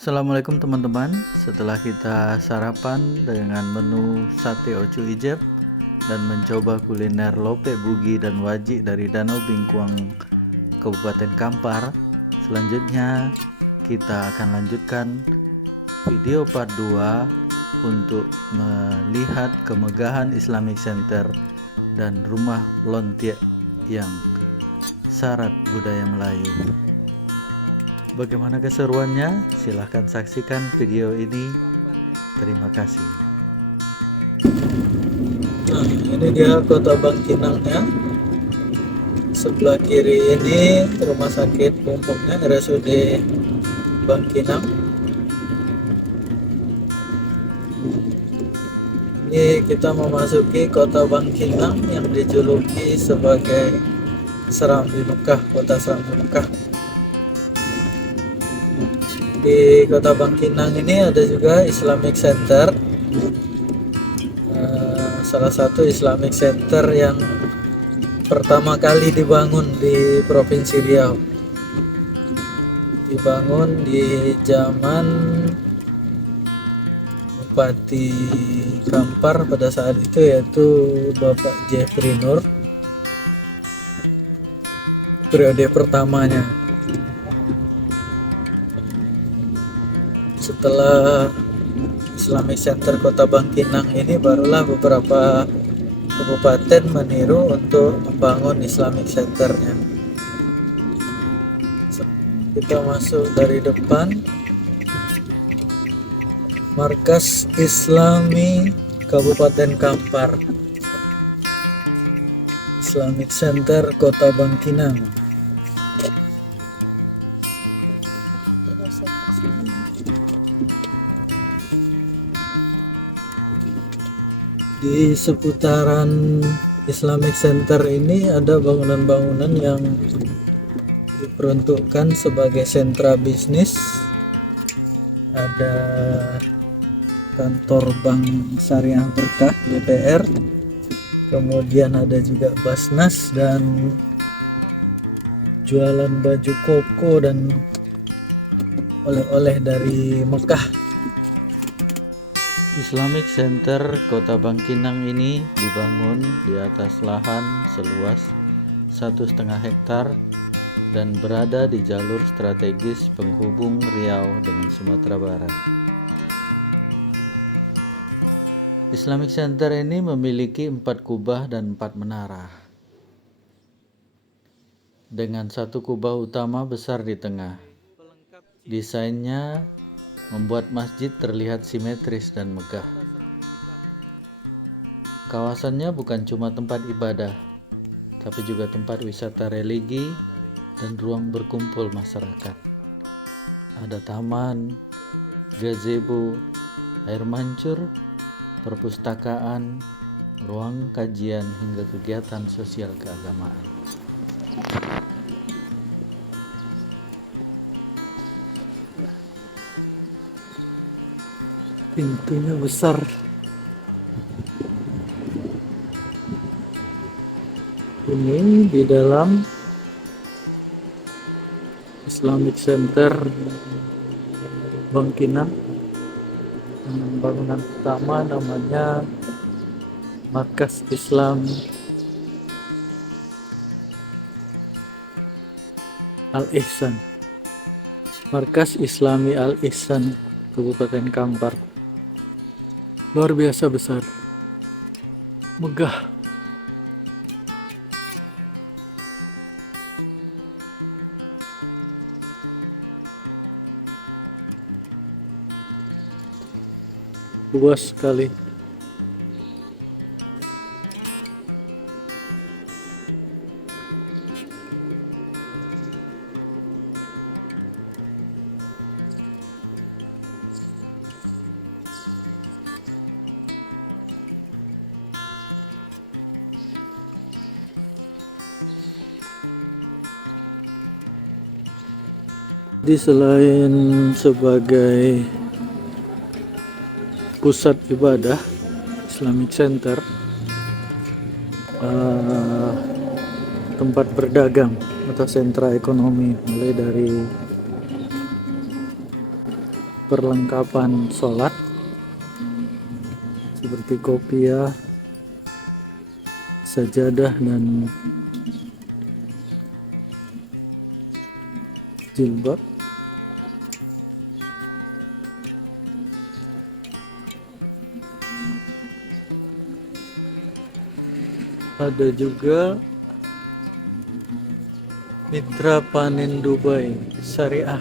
Assalamualaikum teman-teman. Setelah kita sarapan dengan menu sate ocu ijeb dan mencoba kuliner lope bugi dan wajik dari Danau Bingkuang Kabupaten Kampar, selanjutnya kita akan lanjutkan video part 2 untuk melihat kemegahan Islamic Center dan rumah lontiek yang syarat budaya Melayu. Bagaimana keseruannya? Silahkan saksikan video ini. Terima kasih. Nah, ini dia Kota Bangkinangnya. Sebelah kiri ini rumah sakit umumnya RSUD Bangkinang. Ini kita memasuki Kota Bangkinang yang dijuluki sebagai Serambi Mekah, Kota Serambi Mekah. Di Kota Bangkinang ini ada juga Islamic Center, salah satu Islamic Center yang pertama kali dibangun di Provinsi Riau. Dibangun di zaman Bupati Kampar pada saat itu, yaitu Bapak Jeffrey Nur, periode pertamanya. Setelah Islamic Center Kota Bangkinang ini, barulah beberapa kabupaten meniru untuk membangun Islamic Centernya. Kita masuk dari depan. Markas Islami Kabupaten Kampar, Islamic Center Kota Bangkinang. Di seputaran Islamic Center ini ada bangunan-bangunan yang diperuntukkan sebagai sentra bisnis. Ada kantor Bank Syariah Berkah BPR, kemudian ada juga Basnas dan jualan baju koko dan oleh-oleh dari Mekah. Islamic Center Kota Bangkinang ini dibangun di atas lahan seluas 1,5 hektar dan berada di jalur strategis penghubung Riau dengan Sumatera Barat. Islamic Center ini memiliki 4 kubah dan 4 menara, dengan satu kubah utama besar di tengah. Desainnya membuat masjid terlihat simetris dan megah. Kawasannya bukan cuma tempat ibadah, tapi juga tempat wisata religi dan ruang berkumpul masyarakat. Ada taman, gazebo, air mancur, perpustakaan, ruang kajian hingga kegiatan sosial keagamaan. Pintunya besar. Ini di dalam Islamic Center Bangkinang. Bangunan utama namanya Markas Islam Al-Ihsan, Markas Islami Al-Ihsan Kabupaten Kampar. Luar biasa besar, megah. Luas sekali. Jadi selain sebagai pusat ibadah, Islamic Center tempat berdagang atau sentra ekonomi, mulai dari perlengkapan sholat seperti kopiah, sajadah, dan jilbab. Ada juga Mitra Panen Dubai Syariah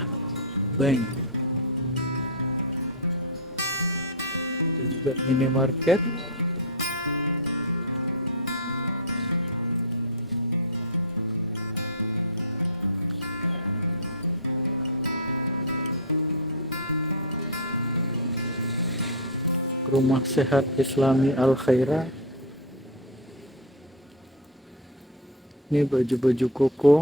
Bank. Ada juga minimarket. Rumah Sehat Islami Al Khairah. Ini baju-baju koko.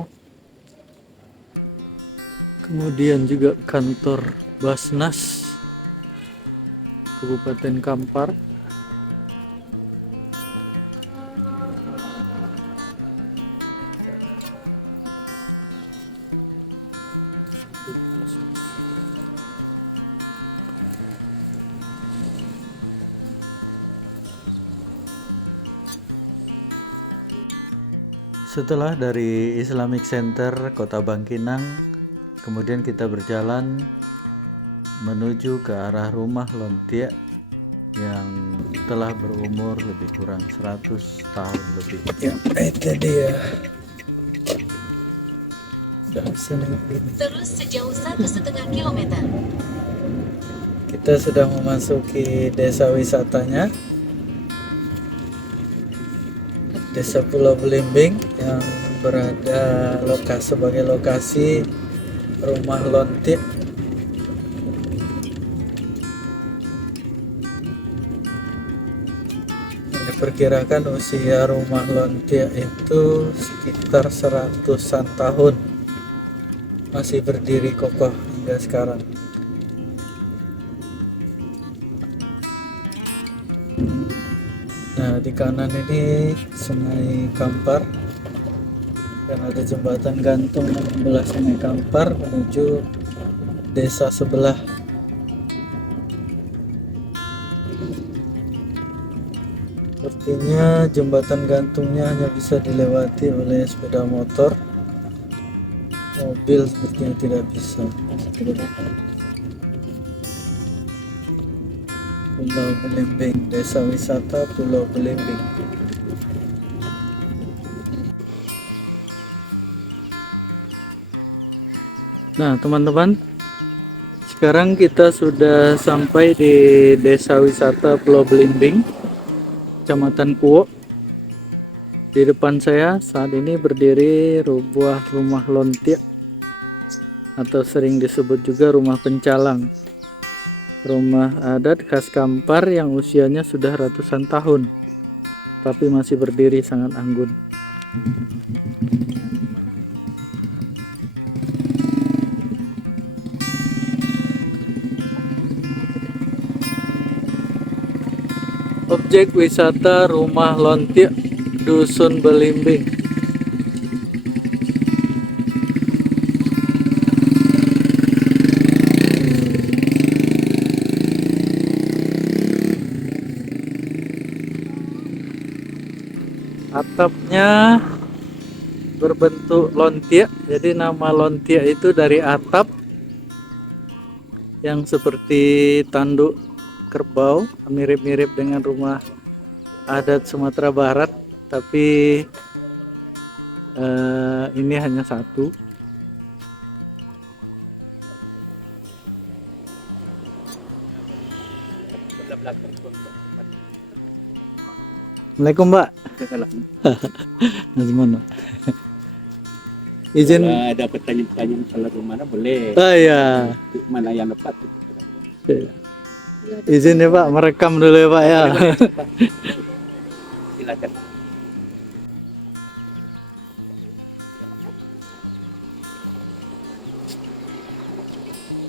Kemudian juga kantor Basnas Kabupaten Kampar. Setelah dari Islamic Center Kota Bangkinang, kemudian kita berjalan menuju ke arah rumah Lontiak yang telah berumur lebih kurang 100 tahun lebih. Ya, itu dia. Terus sejauh 1,5 kilometer. Kita sudah memasuki desa wisatanya, Desa Pulau Belimbing, yang berada sebagai lokasi rumah Lontiak. Diperkirakan usia rumah Lontiak itu sekitar 100-an tahun, masih berdiri kokoh hingga sekarang. Nah, di kanan ini Sungai Kampar dan ada jembatan gantung membelah Sungai Kampar menuju desa sebelah. Sepertinya jembatan gantungnya hanya bisa dilewati oleh sepeda motor, mobil sepertinya tidak bisa. Pulau Belimbing, desa wisata Pulau Belimbing. Nah, teman-teman, sekarang kita sudah sampai di desa wisata Pulau Belimbing, Kecamatan Kuok. Di depan saya saat ini berdiri rumah Lontiak, atau sering disebut juga rumah pencalang. Rumah adat khas Kampar yang usianya sudah ratusan tahun, tapi masih berdiri sangat anggun. Objek wisata Rumah Lontiak, Dusun Belimbing. Atapnya berbentuk lontiak, jadi nama Lontiak itu dari atap yang seperti tanduk kerbau, mirip-mirip dengan rumah adat Sumatera Barat, tapi ini hanya satu. Assalamualaikum, Mbak. Gimana? Izin dapat tanya-tanya salah rumah mana boleh. Oh iya. Mana yang dapat? Izin ya Pak, merekam dulu ya Pak ya. Silakan.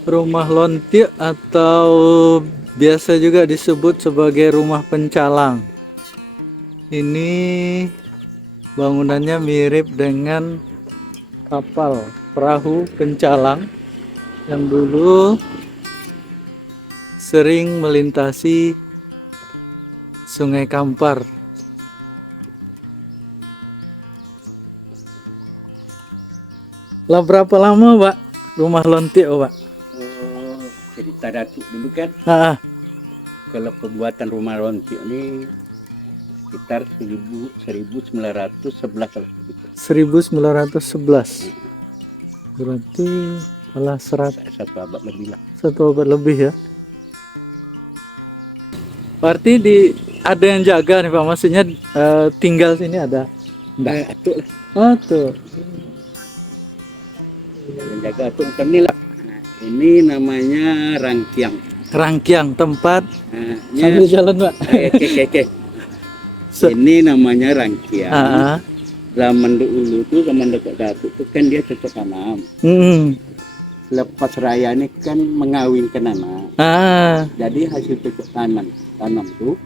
Rumah Lontiak atau biasa juga disebut sebagai rumah pencalang. Ini bangunannya mirip dengan kapal perahu pencalang yang dulu sering melintasi Sungai Kampar. Lah berapa lama, Pak, rumah Lontiok, Pak? Oh, cerita Datuk dulu kan, Ah, kalau pembuatan rumah Lontiok ini sekitar 1911 kalau gitu. 1911. Berarti alah Satu abad lebih lah. 1 abad lebih ya. Berarti ada yang jaga nih, Pak. Maksudnya tinggal sini ada. Enggak, atuk lah. Oh, tuh. Yang jaga atuk bukan ini lah. Nah, ini namanya Rangkiang. Rangkiang tempat Nah, sambil jalan, Pak. oke. Se- Ini namanya Rangkiang. Ah, Zaman dulu tuh, zaman dekat Datuk tuh kan dia cocok tanam. Lepas raya ini kan mengawinkan anak. Jadi hasil cocok tanam tuh,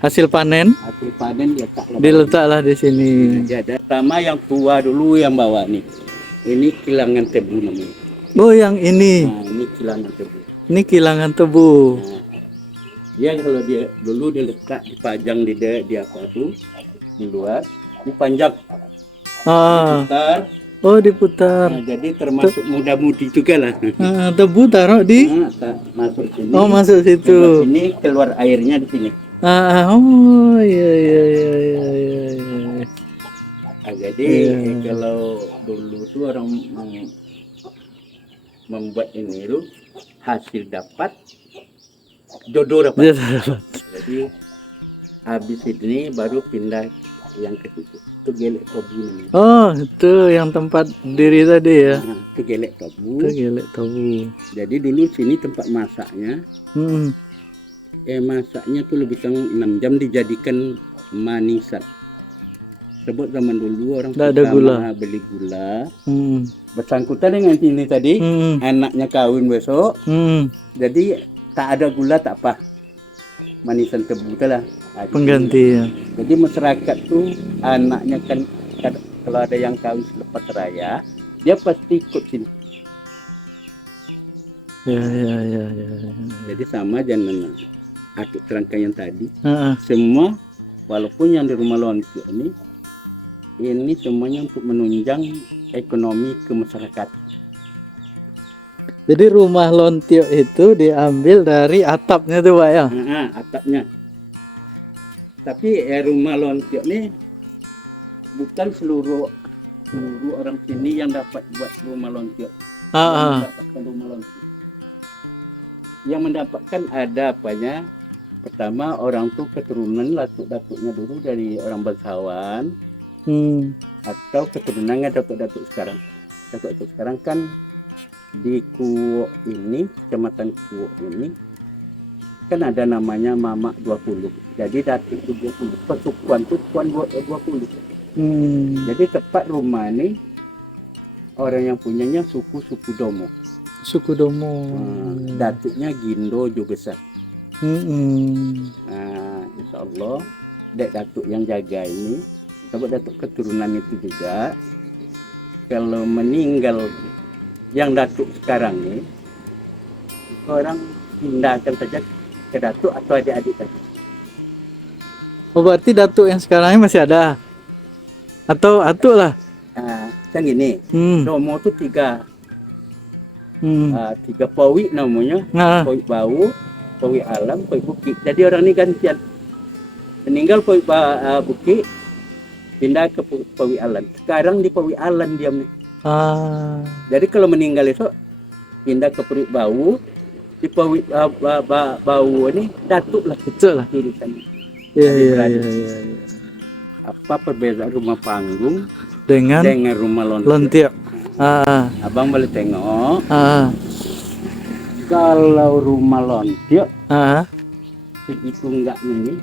hasil panen hasil panen letaklah. diletaklah di sini. Jadi pertama yang tua dulu yang bawa nih. Ini kilangan tebu namanya. Oh, yang ini. Nah, ini kilangan tebu. Ini kilangan tebu. Nah, dia kalau dia dulu diletak dipajang di apa tuh di luar, dipanjang, diputar. Oh, diputar. Nah, jadi termasuk muda-mudi juga lah. Tebu taruh di. Masuk sini. Oh, masuk situ. Lewat sini keluar airnya di sini. Oh, iya. Jadi kalau dulu tuh orang membuat ini tuh hasil dapat, jodoh dapat. Jadi habis ini baru pindah yang ke situ. Itu gelek tobu namanya. Oh, itu yang tempat diri tadi ya. Nah, itu gelek tobu. Itu gelek tobu. Jadi dulu sini tempat masaknya. Masaknya tuh lebih kurang 6 jam dijadikan manisan. Sebut zaman dulu orang Nggak ada gula. beli gula. Bersangkutan dengan sini tadi, anaknya kawin besok. Jadi tak ada gula tak apa. Manisan tebu itu lah. Pengganti ya. Jadi masyarakat tuh anaknya kan kalau ada yang kawin selepas raya, dia pasti ikut sini. Ya. Jadi sama jangan atuk kerangka yang tadi. Semua walaupun yang di rumah Lontiok ini semuanya untuk menunjang ekonomi ke masyarakat. Jadi rumah Lontiok itu diambil dari atapnya tuh, Pak ya. Atapnya. Tapi rumah Lontiok ini bukan seluruh orang sini yang dapat buat rumah Lontiok. Yang mendapatkan rumah Lontiok. Yang mendapatkan ada apanya? Pertama orang tuh keturunan datuknya dulu dari orang bangsawan. Atau keturunannya datuk-datuk sekarang. Datuk-datuk sekarang kan di Kuok ini, kecamatan Kuok ini kan ada namanya Mamak 20. Jadi datuk itu 20. Persukuan itu tuan 20. Jadi tepat rumah ini orang yang punyanya suku Domo. Suku Domo. Datuknya Gindo Jogesan. Insya Allah datuk yang jaga ini, sebab datuk keturunan itu juga kalau meninggal yang datuk sekarang ini, orang pindahkan saja ke datuk atau adik-adik saja. Oh, berarti datuk yang sekarang ini masih ada? Atau atuk lah? Kan gini, Domo itu tiga pawi namanya, pawi bau, pawi alam, pawi bukit. Jadi orang ini gantian. Meninggal pawi bukit, pindah ke pawi alam. Sekarang di pawi alam diam nih. Jadi kalau meninggal itu pindah ke pawi bau, di pawi bau ini datuk lah. Betul lah. Iya. Apa perbedaan rumah panggung dengan rumah Lontiok? Abang boleh tengok. Kalau rumah Lontiok segitu enggak ini.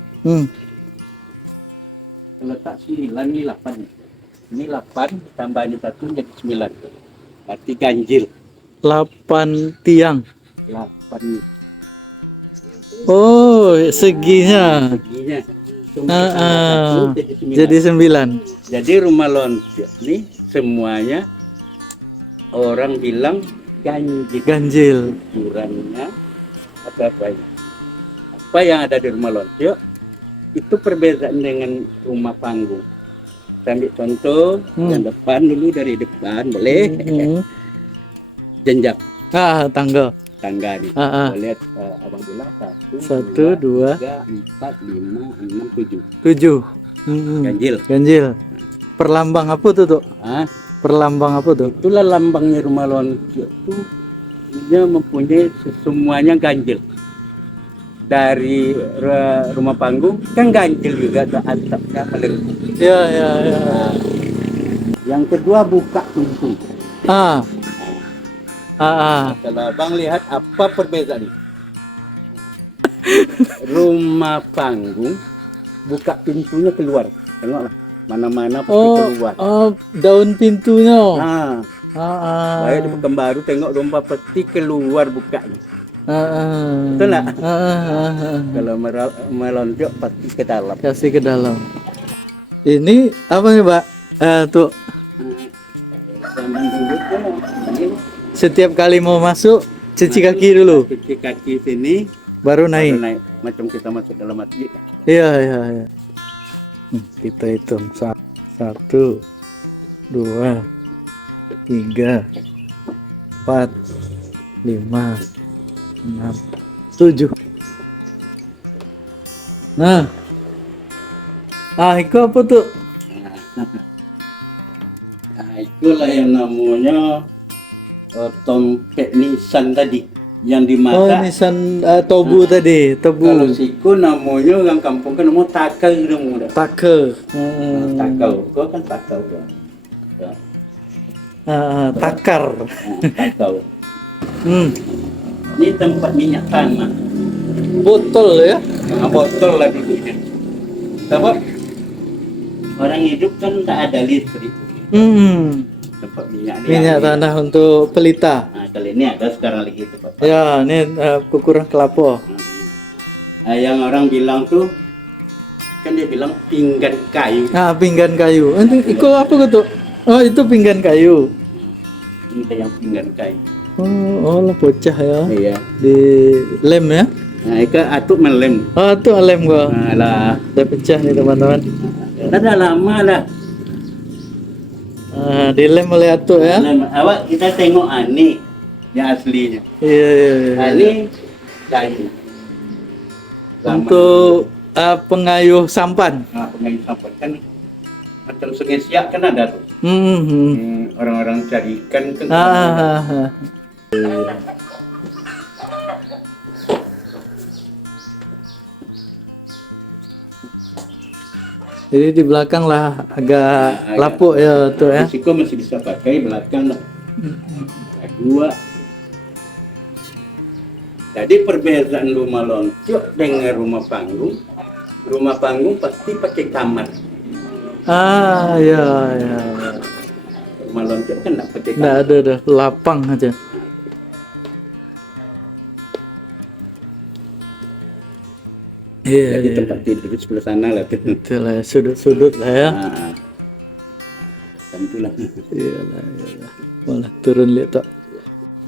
Letak 9 ini 8. Ini 8 tambah ini 1 jadi 9. Berarti ganjil. 8 tiang. 8. Oh, seginya. Jadi 9. Jadi rumah Lontiok ini semuanya orang bilang ganjil. Ganjil. Ukurannya apa-apa. apa yang ada di rumah Lontio itu perbedaan dengan rumah panggung. Kita ambil contoh yang depan dulu, dari depan boleh. Jenjak Tangga. tangga nih. Boleh abang bilang 1, 2, 3, 4, 5, 6, 7. 7. Ganjil. Ganjil. Perlambang apa tuh, Tok? Perlambang apa tuh? Itulah lambangnya rumah Lontio itu, dia mempunyai semuanya ganjil. Dari rumah panggung kan ganjil juga, ada atapnya paling. Ya. Yang kedua buka pintu. Kalau abang lihat apa perbedaan? Rumah panggung buka pintunya keluar, tengoklah mana-mana pasti keluar. Daun pintunya. Baik di Pekanbaru tengok rumah pasti keluar bukanya. Betul nggak? Kalau melonjok pasti ke dalam. Kasih ke dalam. Ini apa nih, Pak? Tuh. Zaman dulu tuh, Setiap kali mau masuk, cuci kaki dulu. Cuci kaki sini, Baru naik. macam kita masuk dalam masjid. Iya. Kita hitung 1, 2, 3, 4, 5, 6, 7. Nah, itu apa tuh? Nah, itulah yang namanya tompet nisan tadi yang dimasak. Nisan tobu tadi, tobu. Kalau siku namanya orang kampung kan namanya takau namanya. Takau. Takau, kau kan takau kan. Takar. Takau. Ini tempat minyak tanah. Botol ya? Botol lah dulunya. Sebab orang hidup kan tak ada listrik. Tempat minyak tanah untuk pelita. Nah, kali ini ada sekarang lagi tempat. Ya, ini kukuran kelapa. Yang orang bilang tuh kan dia bilang pinggan kayu. Pinggan kayu. Itu apa gitu? Oh, itu pinggan kayu. Ini yang pinggan kayu. Lah bocah ya. Iya. Di lem ya. Nah, itu atuk melem. Itu lem gua. Nah, lah. Udah pecah nih teman-teman. Dah lama lah. Dilem oleh atuk ya. Awak kita tengok ani yang aslinya. Iya. Ini kayu. Untuk pengayuh sampan. Pengayuh sampan kan macam Sungai Siak kan ada tuh. Orang-orang cari ikan kan. Jadi di belakang lah agak lapuk ya tuh ya. Risiko masih bisa pakai belakang lah. Dua. Jadi perbedaan rumah Lontio dengan rumah panggung pasti pakai kamar. Ya. Rumah Lontio kan nggak pakai kamar. Nggak ada lapang aja. Jadi tempat tidur di sebelah sana lah. Betul lah, sudut-sudut lah ya. Tentulah. Iyalah. Malah turun lihat Tok.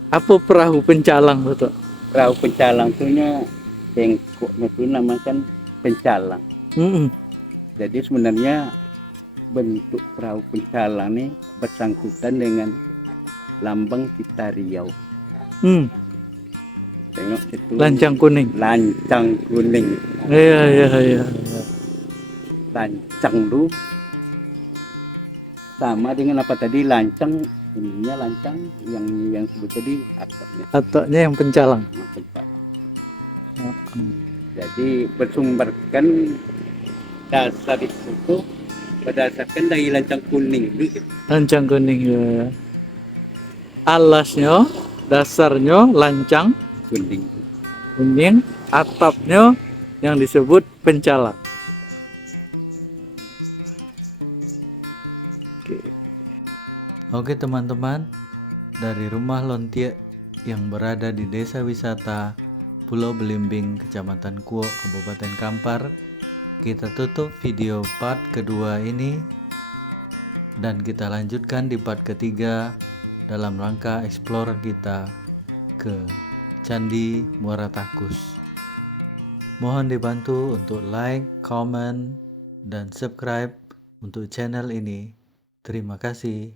Apa perahu pencalang Tok? Perahu pencalang tuhnya bengkoknya tuh namakan pencalang. Jadi sebenarnya bentuk perahu pencalang nih bersangkutan dengan lambang kita Riau. Tengok itu. Lancang kuning. Iya. Lancang lu sama dengan apa tadi, lancang ininya lancang yang sebut tadi atapnya. Atapnya yang pencalang. Jadi bersumberkan dasar itu berdasarkan dari lancang kuning gitu. Lancang kuning ya. Alasnya, dasarnya lancang kuning, atapnya yang disebut pencalang. Oke teman-teman, dari rumah Lontio yang berada di desa wisata Pulau Belimbing, Kecamatan Kuok, Kabupaten Kampar, kita tutup video part kedua ini dan kita lanjutkan di part ketiga dalam rangka explore kita ke Candi Muara Takus. Mohon dibantu untuk like, comment, dan subscribe untuk channel ini. Terima kasih.